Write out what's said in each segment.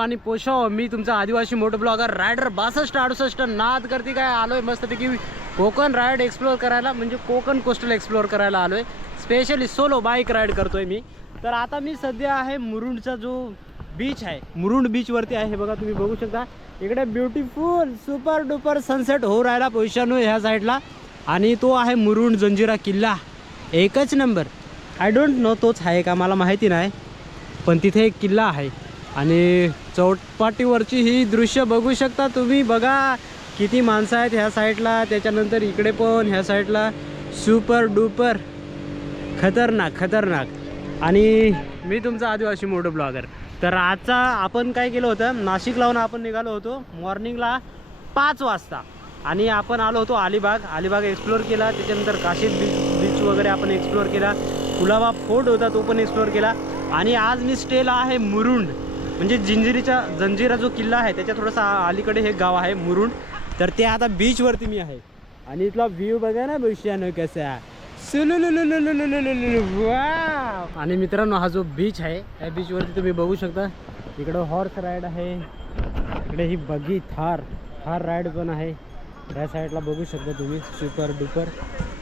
आणि पोषो. मी तुमचा आदिवासी मोटो ब्लॉगर रायडर 6268 नाद करते काय आलोय मस्तपैकी कोकण राईड एक्सप्लोअर करायला, म्हणजे कोकण कोस्टल एक्सप्लोअर करायला आलोय. स्पेशली सोलो बाईक राईड करतोय मी. तर आता मी सध्या आहे मुरुंडचा जो बीच आहे, मुरुंड बीचवरती आहे. बघा तुम्ही बघू शकता इकडे ब्युटिफुल सुपर डुपर सनसेट हो राहिला पोषानो ह्या साईडला. आणि तो आहे मुरुंड जंजिरा किल्ला, एकच नंबर. आय डोंट नो तोच आहे का मला माहिती नाही, पण तिथे एक किल्ला आहे. आणि चौपाटीवरची ही दृश्य बघू शकता तुम्ही. बघा किती माणसं आहेत ह्या साईडला, त्याच्यानंतर इकडे पण ह्या साईडला सुपर डुपर खतरनाक खतरनाक. आणि मी तुमचा आदिवासी मोटो ब्लॉगर. तर आजचा आपण काय केलं होतं, नाशिक लावून आपण निघालो होतो मॉर्निंगला 5 वाजता. आणि आपण आलो होतो अलिबाग एक्सप्लोअर केला. त्याच्यानंतर काशीद बीच वगैरे आपण एक्सप्लोअर केला. कुलाबा फोर्ट होता तो पण एक्सप्लोअर केला. आणि आज मी स्टेला आहे मुरुंड, म्हणजे जंजिरा जो किल्ला आहे त्याच्या थोडंसं अलीकडे हे गाव आहे मुरुंड. तर ते आता बीचवरती मी आहे. आणि इथला व्ह्यू बघा ना भविष्यानं कसं आहे. आणि मित्रांनो हा जो बीच आहे या बीचवरती तुम्ही बघू शकता इकडं हॉर्स राईड आहे, इकडे ही बगी थार राईड पण आहे. या साईडला बघू शकता तुम्ही सुपर डुपर.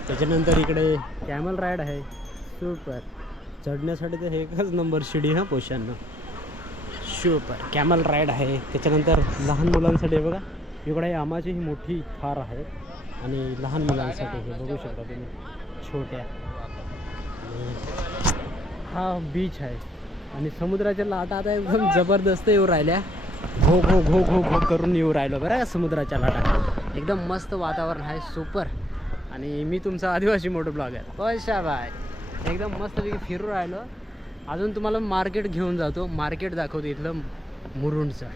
त्याच्यानंतर इकडे कॅमल राईड आहे सुपर. चढण्यासाठी तर हे एकच नंबर शिडी हा पोशांना सुपर कॅमल राईड आहे. त्याच्यानंतर लहान मुलांसाठी बघा इकडे आमाची ही मोठी थार आहे. आणि लहान मुलांसाठी हे बघू शकता तुम्ही छोट्या. हा बीच आहे आणि समुद्राच्या लाटा आता एकदम जबरदस्त येऊ राहिल्या. घो घो घो घो घो करून येऊ राहिलो बरं समुद्राच्या लाटा. एकदम मस्त वातावरण आहे सुपर. आणि मी तुमचा आदिवासी मोटो ब्लॉगर पैशा बाय एकदम मस्तपैकी फिरू राहिलो. अजून तुम्हाला मार्केट घेऊन जातो, मार्केट दाखवतो इथलं मुरुंडचं.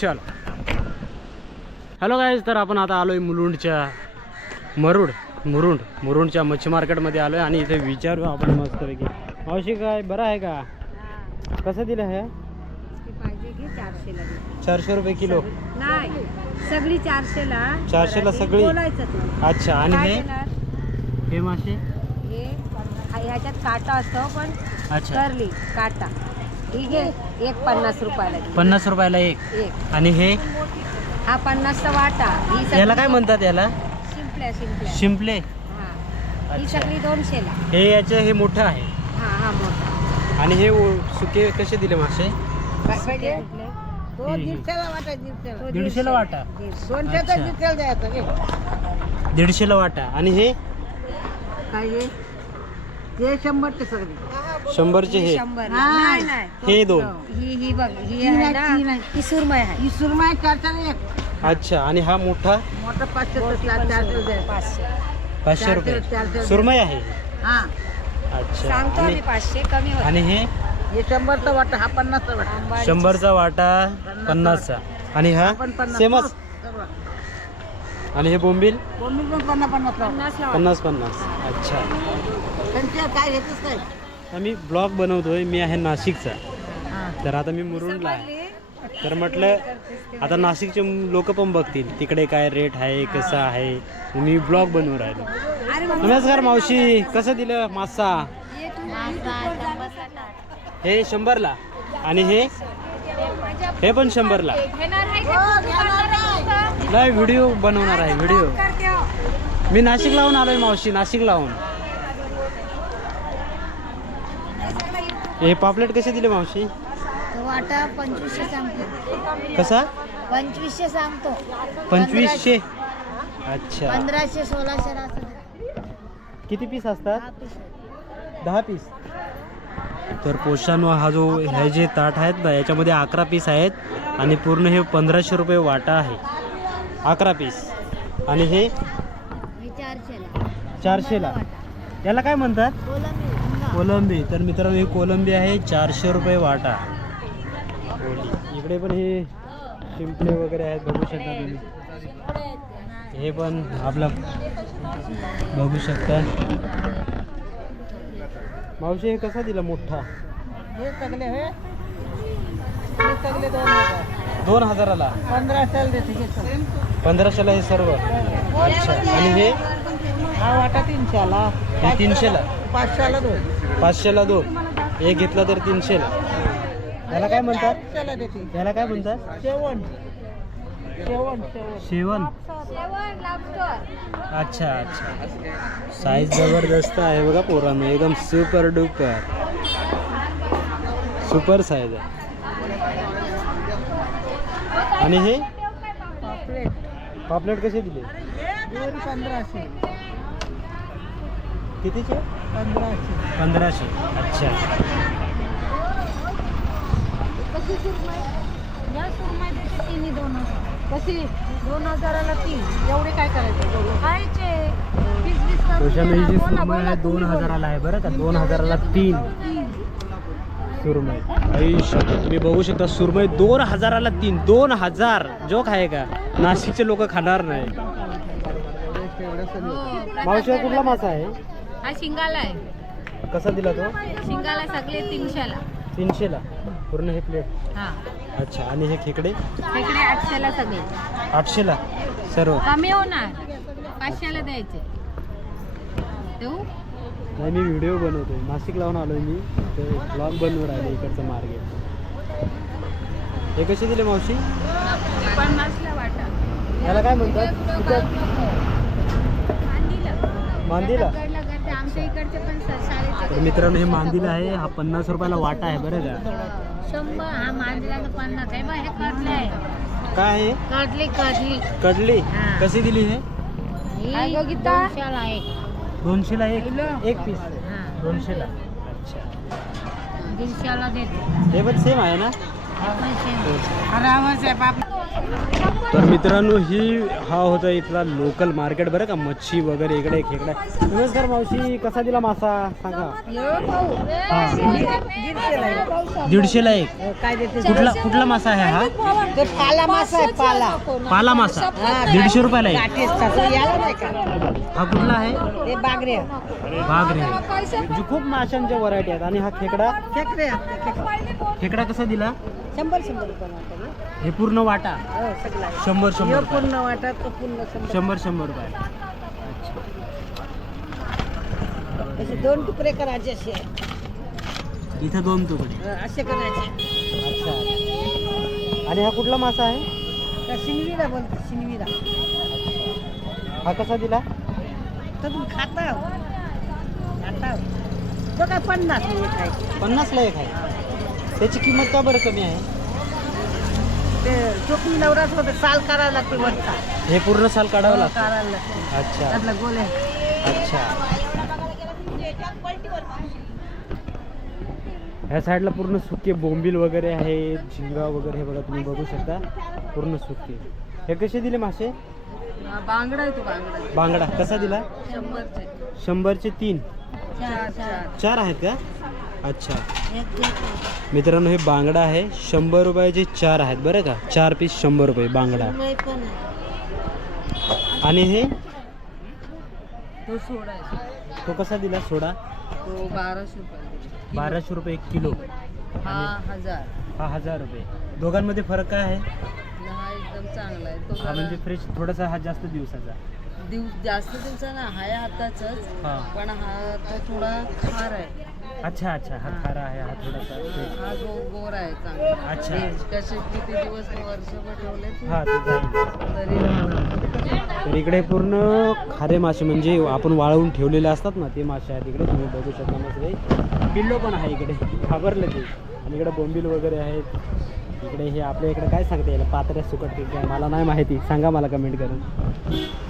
चलो हॅलो गाईज, तर आपण आता आलोय मुरुंडच्या मुरुंडच्या मच्छी मार्केटमध्ये आलोय. आणि इथे विचारू आपण मस्तपैकी. मावशी काय बरं आहे का? कसं दिलं हे? 400 रुपये किलो नाही, सगळी 400ला. 400ला सगळी. अच्छा. आणि हे मासे हे ह्याच्यात काटा असतो पण. अच्छा. करली काटा ठीक आहे. एक 50 रुपयाला. 50 रुपयाला एक. आणि हे हा 50चा वाटा. याला काय म्हणतात? याला शिंपले. हा ही सगळी 200ला. हे याचं हे मोठं आहे. हा मोठा. आणि हे सुके कसे दिले मासे? 150ला वाटा. 150ला वाटा. आणि हे ते 100चे सगळे. 100चे हे. हे दोन. ही बघ ही आहे ना, ही सुरमई आहे. ही सुरमई 400 एक. अच्छा. आणि हा मोठा 500 रुपये सुरमई आहे. अच्छा. सांगतो आम्ही 500 कमी होतं. आणि हे 100चा वाटा. हा 50चा वाटा. 100चा वाटा 50चा. आणि हा सेमच. आणि हे बोंबील 50. अच्छा. आम्ही ब्लॉग बनवतोय. मी आहे नाशिकचा. तर आता मी मुरुंडला आहे. तर म्हटलं आता नाशिकचे लोक पण बघतील तिकडे काय रेट आहे कसं आहे. मी ब्लॉग बनवून राहिलो. नमस्कार मावशी, कसं दिलं मासा? हे 100ला. आणि हे पण 100ला. नाही व्हिडिओ बनवणार आहे. व्हिडिओ मी नाशिक लावून आलोय मावशी, नाशिक लावून. हे पापलेट कसे दिले मावशी? वाटा 2500 सांगतो. कसा? 2500 सांगतो. 2500. अच्छा. 1500 1600. किती पीस असतात? 10 पीस. तर पोषानो हा जो हे जे ताट आहेत ना याच्यामध्ये 11 पीस आहेत. आणि पूर्ण हे 1500 रुपये वाटा आहे. 11 पीस. आणि हे 400ला. याला काय म्हणतात? कोलंबी. तर मित्रांनो ही कोलंबी आहे 400 रुपये वाटा. इकडे पण हे शिंपले वगैरे आहेत बघू शकता तुम्ही. हे पण आपलं बघू शकता. मावशी हे कसा दिला मोठा? हे सगळे हे 2000ला. 1500ला हे सर्व. अच्छा. आणि हे हा वाटा 300ला. हे 300ला. 500ला 2. 500ला 2. एक घेतला तर 300ला. याला काय म्हणतात? चला देते याला काय म्हणतात? शेवण शेवण शेवण शेवण. अच्छा अच्छा. साईज जबरदस्त आहे बघा पोरांना, एकदम सुपर डुपर सुपर साईज आहे. आणि हे पापलेट पापलेट कसे दिले? 1500 कितीचे? 1500 1500. अच्छा. कशी सुरमई? या सुरमई देते 2,000. 2,000ला 3. एवढे काय करायचे? खायचे 20-20 त्याच्यामुळे ही जी सुरमई आहे 2000ला आहे बरं का. 2000ला 3 सुरमई. तुम्ही बघू शकता सुरमई 2000ला 3. 2000 जोक आहे का? नाशिकचे लोक खाणार नाही. मावशी कुठला मासा आहे? हा शिंगाला आहे. कसा दिला तो? शिंगाला सगळे 300ला. 300ला पूर्ण हे प्लेट. हा अच्छा. आणि हे खेकडे? खेकडे 800ला सगळे. 800ला सर्व? कमी होणार. 500ला द्यायचे. देऊ? नाही, मी व्हिडिओ बनवतोय. नाशिक लावून आलोय मी, ते ब्लॉग बनवून राहिले इकडचं मार्केट. हे कसे दिले मावशी? 50ला वाटा. याला काय म्हणतात? मांदीला. आमच्या इकडचे पण तर मित्रांनो हे मांदीला आहे. हा 50 रुपयाला वाटा आहे बरं का. 100. हा मांजरा 50 आहे. हे कडले आहे. काय आहे? कडली कडली कडली. हा. कशी दिली हे? 200ला एक. 200ला एक पीस. हा 200ला. अच्छा. 150ला देते. हे पण सेम आहे ना? आरामच आहे बाप. तर मित्रांनो हा होता इथला लोकल मार्केट बरं का. मच्छी वगैरे इकडे खेकडा. नमस्कार मावशी, कसा दिला मासा सांगा? 150ला एक. काय देते? कुठला मासा आहे हा? ते पाला मासा आहे. पाला पाला मासा 150 रुपयाला एक. याला नाही का? हा कुठला आहे? ते बागरे बागरे. म्हणजे खूप माशांच्या व्हरायटी आहेत. आणि हा खेकडा? खेकडे खेकडा कसा दिला? 100 रुपये. हे पूर्ण वाटा? 100 पूर्ण वाटत पूर्ण 100 रुपये. असे 2 तुकडे करायचे. असे इथं 2 तुकडे असे करायचे. अच्छा. आणि हा कुठला मासा आहे? शिनवीरा बोलतो. शिनवीरा. हा कसा दिला? तर तुम्ही खाता तो काय 50 आहे. 50ला एक आहे. त्याची किंमत का बरं कमी आहे? ते चोकणी नवराच होते. साल करायला लागते वरचा. हे पूर्ण साल काढावं लागतं? काढायला लागते. अच्छा त्यातला गोल आहे. अच्छा. ह्या साईडला पूर्ण सुके बोंबील वगैरे आहे, झिंगा वगैरे. हे बघा तुम्ही बघू शकता पूर्ण सुके. हे कसे दिले मासे? बांगडा आहे. तो बांगडा कसा दिला? 100चे 3. 4 आहेत का? अच्छा. मित्रांनो हे बांगडा आहे. 100 रुपयाचे 4 आहेत बरं का. 4 पीस 100 रुपये बांगडा. आणि हे तो सोडा आहे. तो कसा दिला सोडा? तो 1200 रुपये. 1200 रुपये 1 किलो. हा 1000. हा 1000 रुपये. दोघांमध्ये फरक काय आहे? हा एकदम चांगला आहे. तो हा म्हणजे फ्रेश थोडासा, हा जास्त दिवसाचा. जास्त दिवसानं हाय हाताच. हा. पण हा तो थोडा खार आहे. अच्छा अच्छा. हा खारा आहे. हा थोडासा fresh. हा गोर आहे चांगला. अच्छा. कसे किती दिवस वर्षभर ठेवले हा ते जाईल. तरी तर इकडे पूर्ण खारे मासे म्हणजे आपण वाळवून ठेवलेले असतात ना, ते मासे आहेत इकडे. तुम्ही बघू शकता मस्त. पिल्लो पण आहे इकडे. घाबरले ते. आणि इकडे बोंबील वगैरे आहेत. इकडे हे आपल्या इकडे काय सांगते याला? पात्र्या सुकट की काय मला नाही माहिती. सांगा मला कमेंट करून.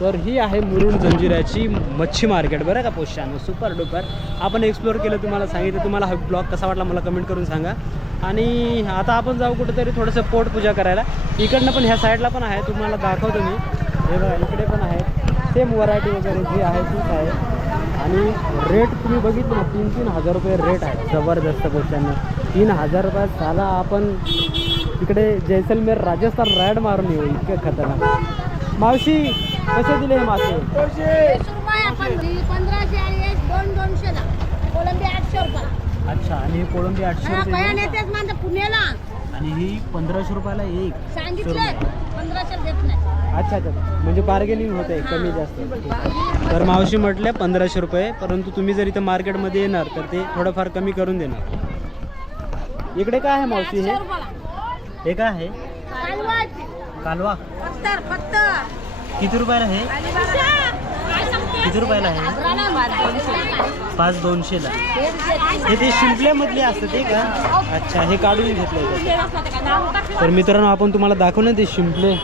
तर ही आहे मुरुड जंजिऱ्याची मच्छी मार्केट बरं का. पोशानं सुपर डुपर आपण एक्सप्लोअर केलं, तुम्हाला सांगितलं. तुम्हाला हा ब्लॉग कसा वाटला मला कमेंट करून सांगा. आणि आता आपण जाऊ कुठेतरी थोडंसं पोटपूजा करायला. इकडनं पण ह्या साईडला पण आहे, तुम्हाला दाखवतो मी. हे बघा इकडे पण आहे सेम व्हरायटी वगैरे जी आहे तीच आहे. आणि रेट तुम्ही बघितलं ना, 3-3 हजार रुपये रेट आहे. जबरदस्त पोशानं 3,000 रुपयात झाला. आपण तिकडे जैसलमेर राजस्थान राईड मारून येऊ. इतकं खतरनाक. मावशी कसे दिले हे मासे? 1500 आणि 200ला. कोलंबी 800 रुपये. अच्छा. आणि ही कोळंबी 800 रुपये. नेतेच माझं पुण्याला. आणि ही 1500 रुपयाला एक. सांगितलं 1500 देत नाही. अच्छा अच्छा. म्हणजे बार्गेनिंग होत आहे कमी जास्त. तर मावशी म्हटल्या 1500 रुपये. परंतु तुम्ही जर इथं मार्केटमध्ये येणार तर ते थोडंफार कमी करून देणार. इकडे काय आहे मावशी हे काय आहे कालवा किती रुपयाला आहे किती रुपयाला आहे 5,200ला हे ते शिंपल्यामधले असतं ते का अच्छा हे काढून घेतलं तर मित्रांनो आपण तुम्हाला दाखवलं ते शिंपले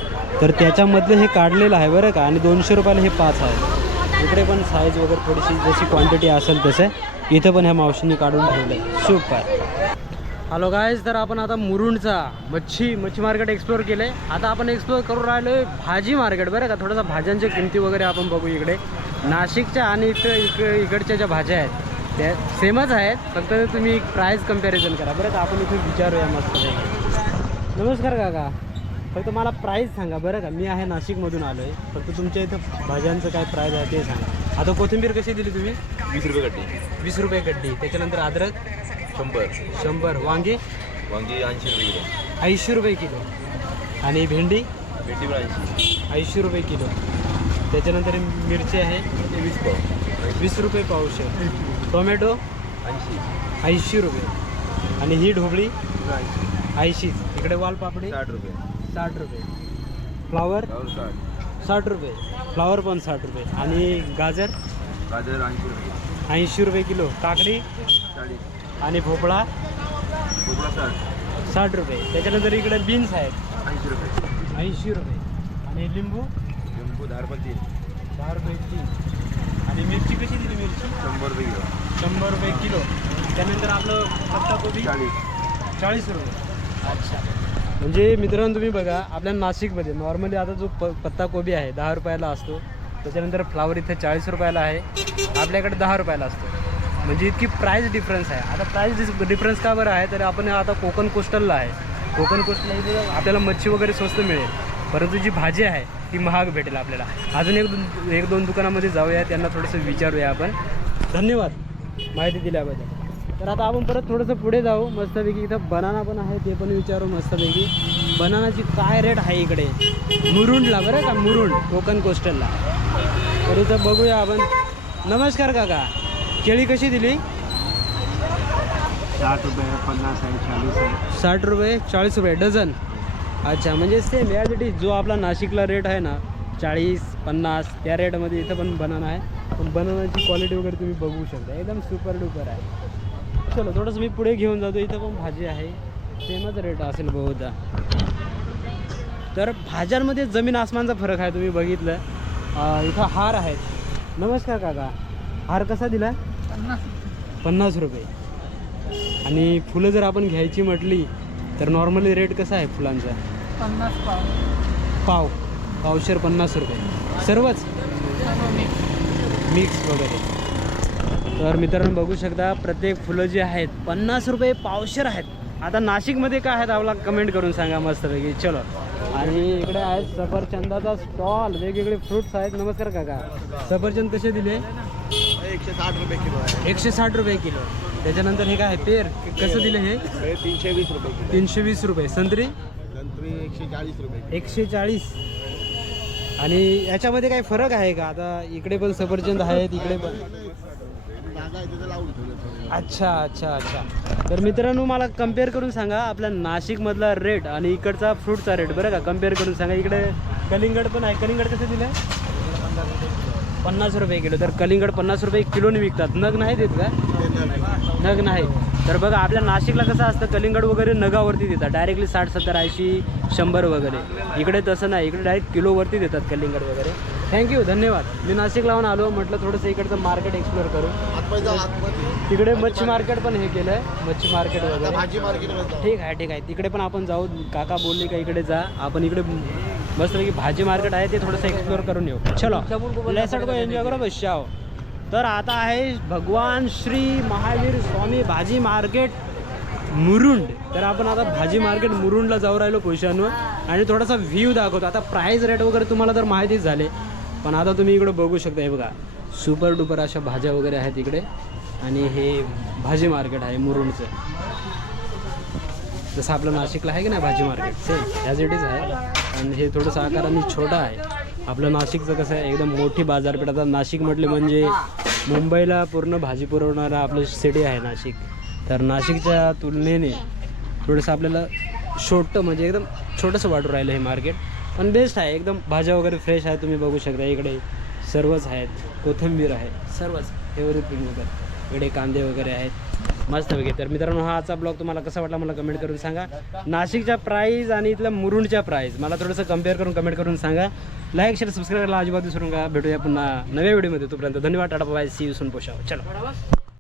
तर त्याच्यामधलं हे काढलेलं आहे बरं का आणि 200 रुपयाला हे 5 आहे इकडे पण साईज वगैरे थोडीशी जशी क्वांटिटी असेल तसं इथं पण ह्या मावशीने काढून ठेवलं सुपर हॅलो गाईज तर आपण आता मुरुंडचा मच्छी मार्केट एक्सप्लोअर केलं आहे आता आपण एक्सप्लोअर करून राहिलो आहे भाजी मार्केट बरं का थोडासा भाज्यांच्या किमती वगैरे आपण बघू इकडे नाशिकच्या आणि इकडच्या ज्या भाज्या आहेत त्या सेमच आहेत फक्त तुम्ही प्राईस कम्पॅरिझन करा बरं का आपण इथे विचारूया मस्त नमस्कार काका फक्त मला प्राईस सांगा बरं का मी आहे नाशिकमधून आलो आहे फक्त तुमच्या इथं भाज्यांचं काय प्राईस आहे ते सांगा आता कोथिंबीर कशी दिली तुम्ही 20 रुपये गड्डी 20 रुपये गड्डी त्याच्यानंतर अद्रक 100 वांगे 80 रुपये 80 रुपये किलो आणि भेंडी 80 रुपये किलो त्याच्यानंतर मिरची आहे 20 पाव 20 रुपये पावशे टोमॅटो 80 रुपये आणि ही ढोबळी 80 इकडे वालपापडी 60 रुपये 60 रुपये फ्लावर 60 रुपये फ्लावर पण 60 रुपये आणि गाजर 80 रुपये 80 रुपये किलो काकडी 40 आणि भोपळा 60 रुपये त्याच्यानंतर इकडे बीन्स आहेत 80 रुपये 80 रुपये आणि लिंबू 10 रुपये 10 रुपये 3 आणि मिरची कशी दिली मिरची 100 रुपये किलो 100 रुपये किलो त्यानंतर आपलं पत्ताकोबी 40 रुपये अच्छा म्हणजे मित्रांनो तुम्ही बघा आपल्या नाशिकमध्ये नॉर्मली आता जो पत्ताकोबी आहे 10 रुपयाला असतो त्याच्यानंतर फ्लावर इथे 40 रुपयाला आहे आपल्याकडे 10 रुपयाला असतो म्हणजे इतकी प्राईस डिफरन्स आहे आता प्राईस डिफरन्स का बरं आहे तर आपण आता कोकण कोस्टलला आहे कोकण कोस्टलला इथे आपल्याला मच्छी वगैरे स्वस्त मिळेल परंतु जी भाजी आहे ती महाग भेटेल आपल्याला अजून एक दोन दुकानामध्ये जाऊया त्यांना थोडंसं विचारूया आपण धन्यवाद माहिती दिल्याबद्दल तर आता आपण परत थोडंसं पुढे जाऊ मस्तपैकी इथं बनाना पण आहे ते पण विचारू मस्तपैकी बनानाची काय रेट आहे इकडे मुरुंडला बरं का मुरुंड कोकण कोस्टलला तर इथं बघूया आपण नमस्कार काका केळी कशी दिली 60 रुपये 50 आहे 40 आहे 60 रुपये 40 रुपये डझन अच्छा म्हणजे सेम ॲज इट इज जो आपला नाशिकला रेट आहे ना 40-50 त्या रेटमध्ये इथं पण बनाना आहे पण बनानाची क्वालिटी वगैरे तुम्ही बघू शकता एकदम सुपर डुपर आहे चलो थोडंसं मी पुढे घेऊन जातो इथं पण भाजी आहे सेमच रेट असेल बहुधा तर भाज्यांमध्ये जमीन आसमानचा फरक आहे तुम्ही बघितलं इथं हार आहेत नमस्कार काका हार कसा दिला 50 रुपये आणि फुलं जर आपण घ्यायची म्हटली तर नॉर्मली रेट कसा आहे फुलांचा 50 पावशेर 50 रुपये सर्वच मिक्स वगैरे तर मित्रांनो बघू शकता प्रत्येक फुलं जी आहेत 50 रुपये पावशेर आहेत आता नाशिकमध्ये काय आहेत आपला कमेंट करून सांगा मस्तपैकी चलो आणि इकडे आहेत सफरचंदाचा स्टॉल वेगवेगळे फ्रुट्स आहेत नमस्कार काका सफरचंद कसे दिले 160 रुपये किलो आहे 160 रुपये किलो त्याच्यानंतर हे काय आहे पेर कसं दिलं हे 320 रुपये किलो 320 रुपये संत्री 140 रुपये 140 आणि याच्यामध्ये काही फरक आहे का आता इकडे पण सफरचंद आहेत इकडे पण अच्छा अच्छा अच्छा तर मित्रांनो मला कम्पेअर करून सांगा आपल्या नाशिकमधला रेट आणि इकडचा फ्रूटचा रेट बरं का कम्पेअर करून सांगा इकडे कलिंगड पण आहे कलिंगड कसं दिलं 50 रुपये किलो तर कलिंगड 50 रुपये किलोने विकतात नग नाही देत का नग नाही तर बघा आपल्या नाशिकला कसं असतं कलिंगड वगैरे नगावरती देतात डायरेक्टली 60 70 80 100 वगैरे इकडे तसं नाही इकडे डायरेक्ट किलोवरती देतात कलिंगड वगैरे थँक्यू धन्यवाद मी नाशिकला लावून आलो म्हटलं थोडंसं इकडचं मार्केट एक्सप्लोर करू तिकडे मच्छी मार्केट पण हे केलं आहे मच्छी मार्केट वगैरे भाजी मार्केट ठीक आहे तिकडे पण आपण जाऊ काका बोलले का इकडे जा आपण इकडे मस्तपैकी भाजी मार्केट आहे ते थोडंसं एक्सप्लोर करून येऊ चलो लेसट को एन्जॉय करो बस जाओ तर आता आहे भगवान श्री महावीर स्वामी भाजी मार्केट मुरुंड तर आपण आता भाजी मार्केट मुरुंडला जाऊ राहिलो पैशांवर आणि थोडासा व्ह्यू दाखवतो आता प्राईस रेट वगैरे तुम्हाला तर माहितीच झाले पण आता तुम्ही इकडे बघू शकता हे बघा सुपर डुपर अशा भाज्या वगैरे आहेत इकडे आणि हे भाजी मार्केट आहे मुरुंडचं जसं आपलं नाशिकला आहे की नाही भाजी market same as it is आहे आणि हे थोडंसं आकाराने छोटं आहे आपलं नाशिकचं कसं आहे एकदम मोठी बाजारपेठ आता नाशिक म्हटले म्हणजे मुंबईला पूर्ण भाजी पुरवणारा आपलं सिटी आहे नाशिक तर नाशिकच्या तुलनेने थोडंसं आपल्याला छोटं म्हणजे एकदम छोटंसं वाटून राहिलं हे मार्केट, पण बेस्ट आहे एकदम. भाज्या वगैरे फ्रेश आहे, तुम्ही बघू शकता इकडे सर्वच आहेत, कोथिंबीर आहे, सर्वच एव्हरीथिंग वगैरे. इकडे कांदे वगैरे आहेत मस्त वगैरे. तर मित्रांनो हा आजचा ब्लॉग तुम्हाला कसा वाटला मला कमेंट करून सांगा. नाशिकच्या प्राईस आणि इथल्या मुरुडच्या प्राईस मला थोडंसं कम्पेअर करून कमेंट करून सांगा. लाईक शेअर सबस्क्राईब करायला अजिबात विसरू नका. भेटूया पुन्हा नव्या व्हिडिओमध्ये. तोपर्यंत धन्यवाद. Tata bye. See you soon. पोषाव चलो.